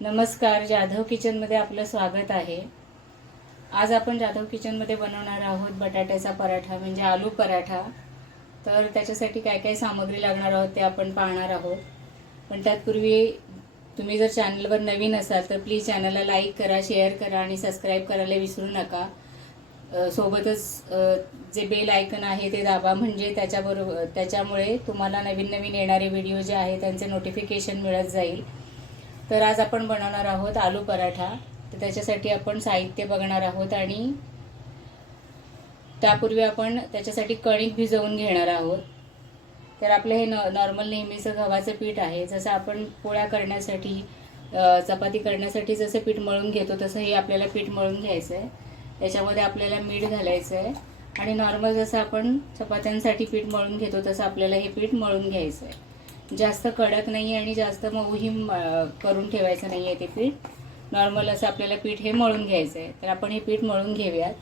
नमस्कार जाधव किचनमध्ये आपलं स्वागत आहे. आज आपण जाधव किचनमध्ये बनवणार आहोत बटाट्याचा पराठा म्हणजे आलू पराठा. तर त्याच्यासाठी काय काय सामग्री लागणार आहोत ते आपण पाहणार आहोत. पण त्यातपूर्वी तुम्ही जर चॅनलवर नवीन असाल तर प्लीज चॅनलला लाईक करा शेअर करा आणि सबस्क्राईब करायला विसरू नका. सोबतच जे बेल आयकन आहे ते दाबा म्हणजे त्याच्याबरोबर त्याच्यामुळे तुम्हाला नवीन नवीन येणारे व्हिडिओ जे आहे त्यांचे नोटिफिकेशन मिळत जाईल. तर आज आपण बनवणार आहोत आलू पराठा. तर त्याच्यासाठी आपण साहित्य बघणार आहोत आणि त्यापूर्वी आपण त्याच्यासाठी कणिक भिजवून घेणार आहोत. तर आपलं हे नॉ नॉर्मल नेहमीचं गव्हाचं पीठ आहे. जसं आपण पोळ्या करण्यासाठी चपाती करण्यासाठी जसं पीठ मळून घेतो तसं हे आपल्याला पीठ मळून घ्यायचं आहे त्याच्यामध्ये आपल्याला मीठ घालायचं आहे आणि नॉर्मल जसं आपण चपात्यांसाठी पीठ मळून घेतो तसं आपल्याला हे पीठ मळून घ्यायचं आहे जास्त कडक नाही आणि जास्त मऊही करून ठेवायचं नाही आहे ते पीठ. नॉर्मल असं आपल्याला पीठ हे मळून घ्यायचं आहे तर आपण हे पीठ मळून घेऊयात.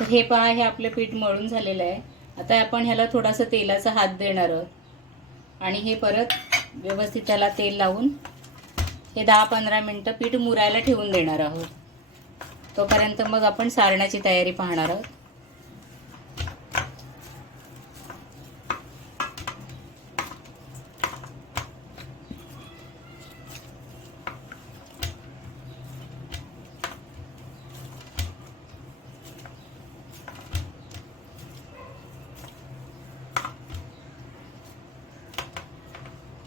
तर हे पहा हे आपलं पीठ मळून झालेलं आहे. आता आपण ह्याला थोडासा तेलाचा हात देणार आहोत. आणि हे परत व्यवस्थित त्याला तेल लावून हे दहा पंधरा मिनटं पीठ मुरायला ठेवून देणार आहोत. तोपर्यंत मग आपण सारण्याची तयारी पाहणार आहोत.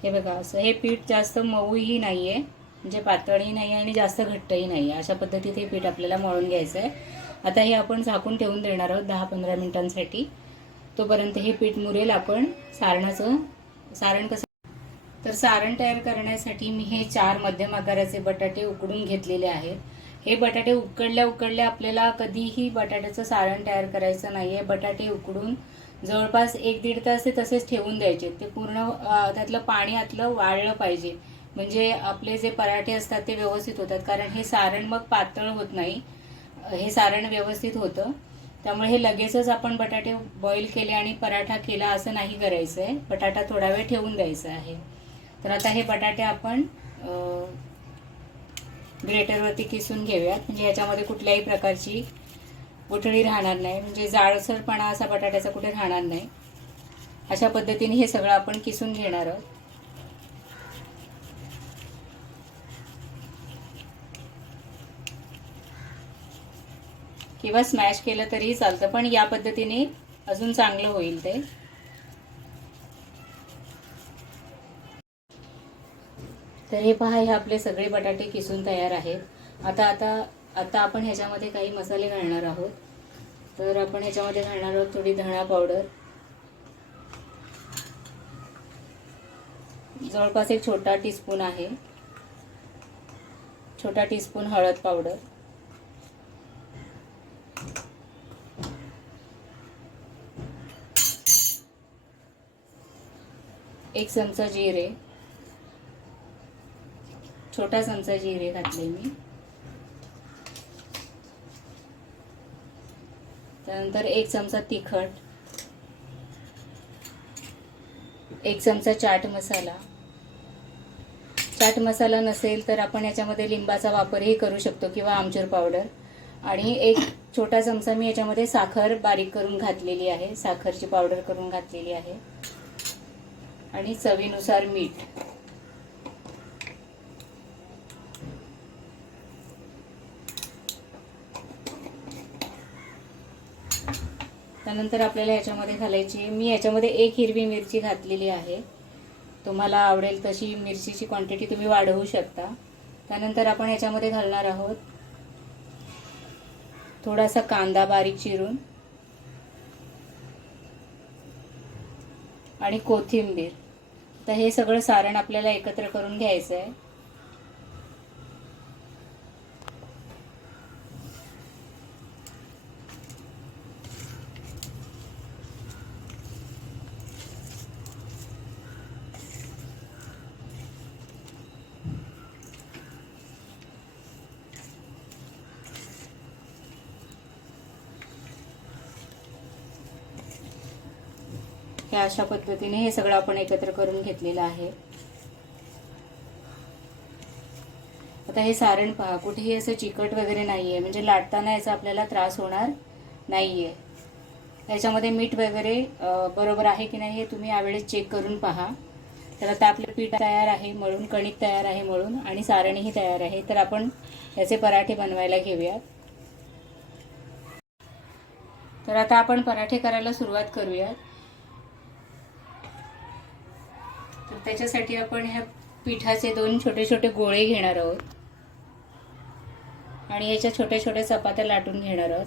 हे बघा असं हे पीठ जास्त मऊही नाही आहे म्हणजे पातळही नाही आहे आणि जास्त घट्टही नाही आहे अशा पद्धतीत हे पीठ आपल्याला मळून घ्यायचं आहे आता हे आपण झाकून ठेवून देणार आहोत दहा पंधरा मिनिटांसाठी. तोपर्यंत हे पीठ मुरेल आपण. सारणाचं सारण कसं तर सारण तयार करण्यासाठी मी हे चार मध्यम आकाराचे बटाटे उकडून घेतलेले आहेत. हे बटाटे उकडल्या उकडल्या आपल्याला कधीही बटाट्याचं सारण तयार करायचं नाही आहे बटाटे उकडून जवळपास एक दीड तास ते तसेच ठेवून द्यायचे. ते पूर्ण त्यातलं पाणी आतलं वाळलं पाहिजे. म्हणजे आपले जे पराठे असतात ते व्यवस्थित होतात. कारण हे सारण मग पातळ होत नाही. हे सारण व्यवस्थित होतं. त्यामुळे हे लगेचच आपण बटाटे बॉईल केले आणि पराठा केला असं नाही करायचं आहे बटाटा थोडा वेळ ठेवून द्यायचा आहे. तर आता हे बटाटे आपण ग्रेटरवरती किसून घेऊयात. म्हणजे याच्यामध्ये कुठल्याही प्रकारची गुठळी राहणार नाही. म्हणजे जाळसरपणा असा बटाट्याचा कुठे राहणार नाही. अशा पद्धतीने हे सगळं आपण किसून घेणार आहोत. किंवा स्मॅश केलं तरीही चालतं पण या पद्धतीने अजून चांगलं होईल ते. तर हे पहा हे आपले सगळे बटाटे किसून तयार आहेत. आता आता आता आपण ह्याच्यामध्ये काही मसाले घालणार आहोत. तर आपण ह्याच्यामध्ये घालणार आहोत थोडी धणा पावडर. जवळपास एक छोटा टीस्पून आहे. छोटा टीस्पून हळद पावडर. एक चमचा जिरे. छोटा चमचा जिरे घातले मी. त्यानंतर एक चमचा तिखट एक चमचा चाट मसाला. चाट मसाला नसेल तर आपण याच्यामध्ये लिंबाचा वापरही करू शकतो किंवा आमचूर पावडर. आणि एक छोटा चमचा मी याच्यामध्ये साखर बारीक करून घातलेली आहे. साखरची पावडर करून घातलेली आहे. आणि चवीनुसार मीठ. त्यानंतर आपल्याला याच्यामध्ये घालायची मी याच्यामध्ये एक हिरवी मिरची घातलेली आहे. तुम्हाला आवडेल तशी मिरचीची क्वांटिटी तुम्ही वाढवू शकता. त्यानंतर आपण याच्यामध्ये घालणार आहोत थोडासा कांदा बारीक चिरून आणि कोथिंबीर. तर हे सगळं सारण आपल्याला एकत्र करून घ्यायचं आहे हे अशा पद्धतीने हे सगळं आपण एकत्र करून घेतलेलं आहे. आता हे सारण पहा कुठेही असं चिकट वगैरे नाहीये. म्हणजे लाटताना याचा आपल्याला त्रास होणार नाहीये. याच्यामध्ये मीठ वगैरे बरोबर आहे की नाही हे तुम्ही यावेळेस चेक करून पहा. तर आता आपलं पीठ तयार आहे मळून कणिक तयार आहे मळून आणि सारणही तयार आहे. तर आपण याचे पराठे बनवायला घेऊयात. तर आता आपण पराठे करायला सुरुवात करूयात तर त्याच्यासाठी आपण ह्या पिठाचे दोन छोटे छोटे गोळे घेणार आहोत. आणि याच्या छोट्या छोट्या चपात्या लाटून घेणार आहोत.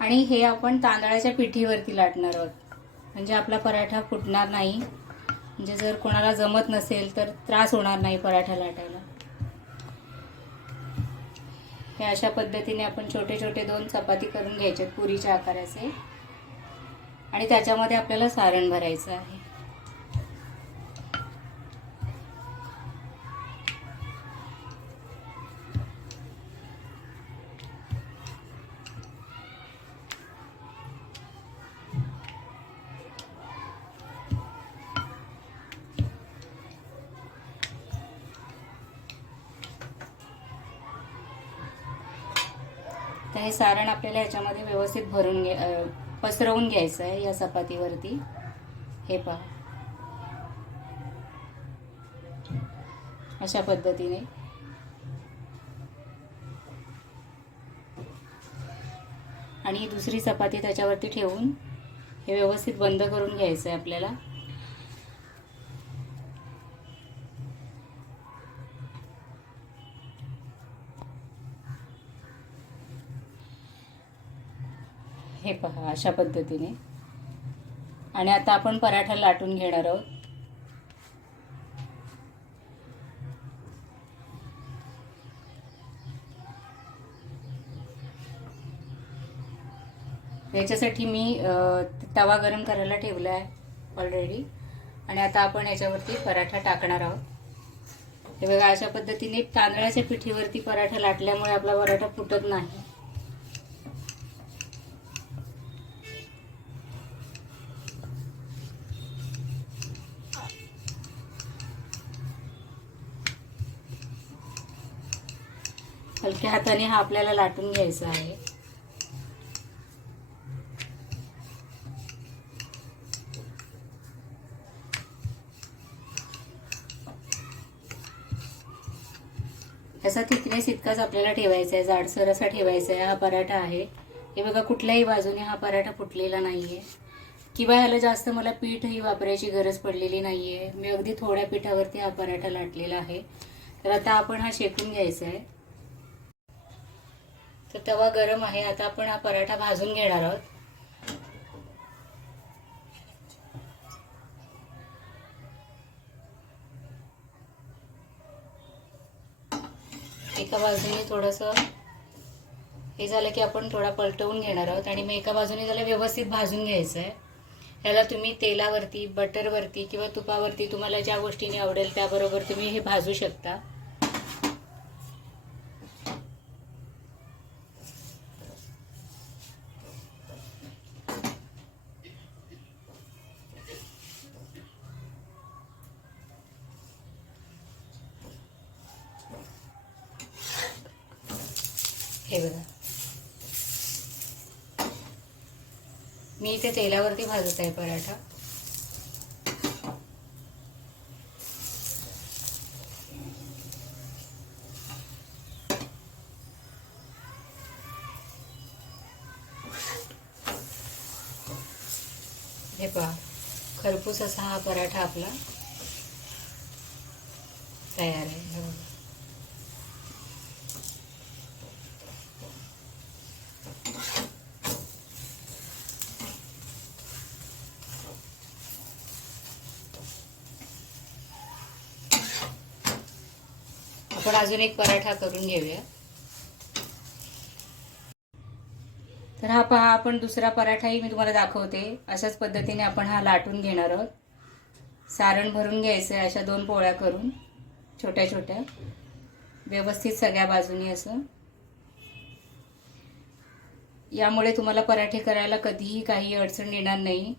आणि हे आपण तांदळाच्या पिठीवरती लाटणार आहोत. म्हणजे आपला पराठा फुटणार नाही. म्हणजे जर कोणाला जमत नसेल तर त्रास होणार नाही पराठा लाटायला. हे अशा पद्धतीने आपण छोटे छोटे दोन चपाती करून घ्यायचे पुरीच्या आकाराचे. आणि त्याच्यामध्ये आपल्याला सारण भरायचं आहे. हे सारण आपल्याला याच्यामध्ये व्यवस्थित भरून घे पसरवून घ्यायचं आहे या चपातीवरती. हे पहा. अशा पद्धतीने. आणि ही दुसरी चपाती त्याच्यावरती ठेवून हे व्यवस्थित बंद करून घ्यायचं आहे आपल्याला. हे पहा अशा पद्धतीने. आणि आता आपण पराठा लाटून घेणार आहोत. याच्यासाठी मी तवा गरम करायला ठेवला आहे ऑलरेडी आणि आता आपण याच्यावरती पराठा टाकणार आहोत. हे बघा अशा पद्धतीने तांदळाच्या पिठीवरती पराठा लाटल्यामुळे आपला पराठा फुटत नाही. हलक्या हाताने हा आपल्याला लाटून घ्यायचा आहे. याचा थिकनेस इतकाच आपल्याला ठेवायचा आहे. जाडसर असा ठेवायचा आहे. हा पराठा आहे. हे बघा कुठल्याही बाजूने हा पराठा फुटलेला नाही आहे किंवा ह्याला जास्त मला पीठही वापरायची गरज पडलेली नाही आहे मी अगदी थोड्या पिठावरती हा पराठा लाटलेला आहे. तर आता आपण हा शेकून घ्यायचा आहे. तर तवा गरम आहे. आता आपण हा पराठा भाजून घेणार आहोत. एका बाजूने थोडंसं हे झालं की आपण थोडा पलटवून घेणार आहोत आणि मग एका बाजूने त्याला व्यवस्थित भाजून घ्यायचं आहे ह्याला तुम्ही तेलावरती बटरवरती किंवा तुपावरती तुम्हाला ज्या गोष्टीने आवडेल त्याबरोबर तुम्ही हे भाजू शकता. हे बघा. मी इथे तेलावरती भाजत आहे पराठा. हे पहा खरपूस असा हा पराठा आपला तयार आहे. आपण अजून एक पराठा करून घेऊया. तर हा पहा आपण दुसरा पराठाही मी तुम्हाला दाखवते. अशाच पद्धतीने आपण हा लाटून घेणार आहोत. सारण भरून घ्यायचं आहे अशा दोन पोळ्या करून छोट्या छोट्या. व्यवस्थित सगळ्या बाजूनी असं. यामुळे तुम्हाला पराठे करायला कधीही काही अडचण येणार नाही.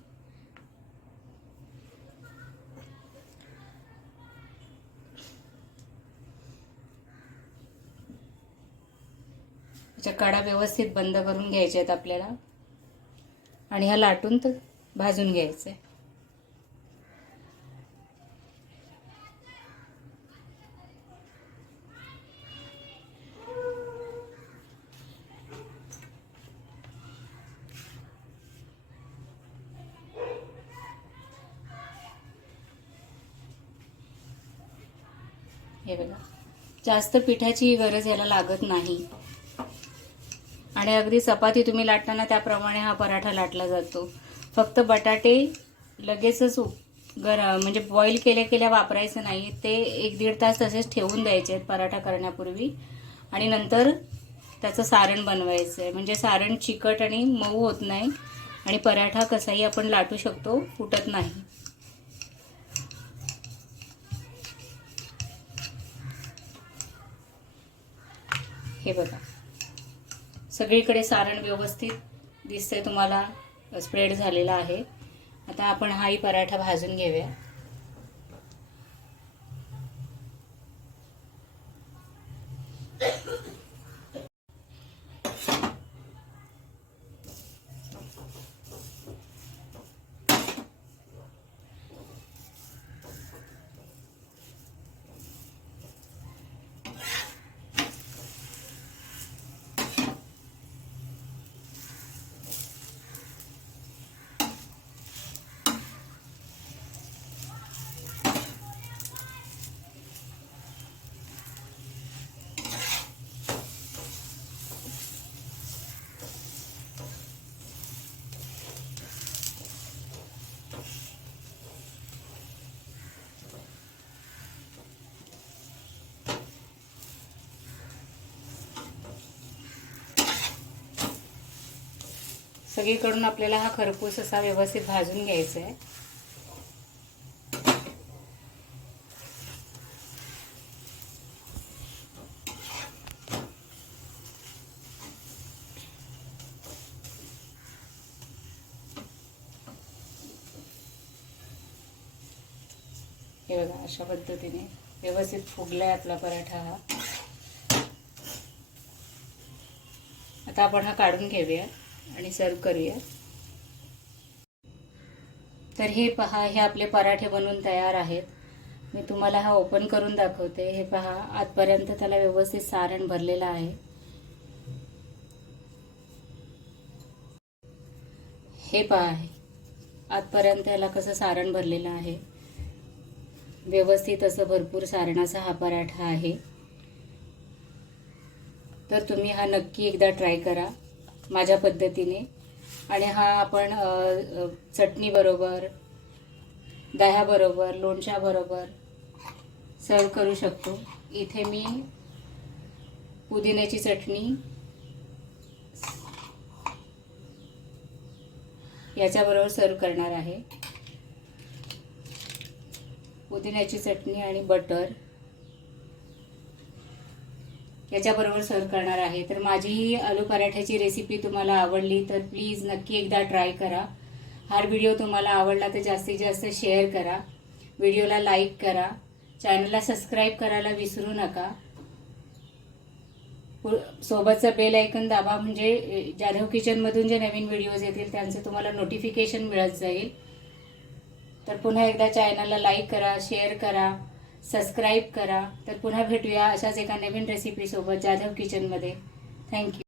ज्या कडा व्यवस्थित बंद करून घ्यायच्या आहेत आपल्याला. आणि ह्या लाटून तर भाजून घ्यायचं. आहे हे बघा. जास्त पिठाची गरज याला लागत नाही. आणि अगदी चपाती तुम्ही लाटताना त्याप्रमाणे हा पराठा लाटला जातो. फक्त बटाटे लगेचच गर म्हणजे बॉईल केल्या केल्या वापरायचं नाही. ते एक दीड तास तसेच ठेवून द्यायचे आहेत पराठा करण्यापूर्वी. आणि नंतर त्याचं सारण बनवायचं आहे. म्हणजे सारण चिकट आणि मऊ होत नाही. आणि पराठा कसाही आपण लाटू शकतो फुटत नाही. हे बघा. सगळीकडे सारण व्यवस्थित दिसतंय तुम्हाला स्प्रेड झालेला आहे. आता आपण हाही पराठा भाजून घेऊया. सगळीकडून आपल्याला हा खरपूस असा व्यवस्थित भाजून घ्यायचा आहे हे बघा अशा पद्धतीने व्यवस्थित फुगलाय आपला पराठा हा. आता आपण हा काढून घेऊया. आणि सर्व करूया. तर हे पहा हे आपले पराठे बनवून तयार आहेत. मी तुम्हाला हा ओपन करून दाखवते. हे पहा आजपर्यंत त्याला व्यवस्थित सारण भरलेलं आहे. हे पहा आजपर्यंत याला कसं सारण भरलेलं आहे. व्यवस्थित असं भरपूर सारणाचा हा पराठा आहे. तर तुम्ही हा नक्की एकदा ट्राय करा. माझ्या पद्धतीने. आणि हा आपण चटणीबरोबर दह्याबरोबर लोणच्याबरोबर सर्व करू शकतो. इथे मी पुदिन्याची चटणी याच्याबरोबर सर्व करणार आहे. पुदिन्याची चटणी आणि बटर याच्याबरोबर सर्व करणार आहे. तर माझी ही आलू पराठ्याची रेसिपी तुम्हाला आवडली तर प्लीज नक्की एकदा ट्राय करा. हा व्हिडिओ तुम्हाला आवडला तर जास्तीत जास्त शेअर करा. व्हिडिओला लाईक करा. चॅनलला सबस्क्राईब करायला विसरू नका. पु- सोबतचं बेल ऐकन दाबा. म्हणजे जाधव किचनमधून जे नवीन व्हिडिओज येतील त्यांचं तुम्हाला नोटिफिकेशन मिळत जाईल. तर पुन्हा एकदा चॅनलला लाईक करा शेअर करा. सबस्क्राईब करा. तर पुन्हा भेटूया अशाच एका नवीन रेसिपीसोबत जाधव किचनमध्ये थँक्यू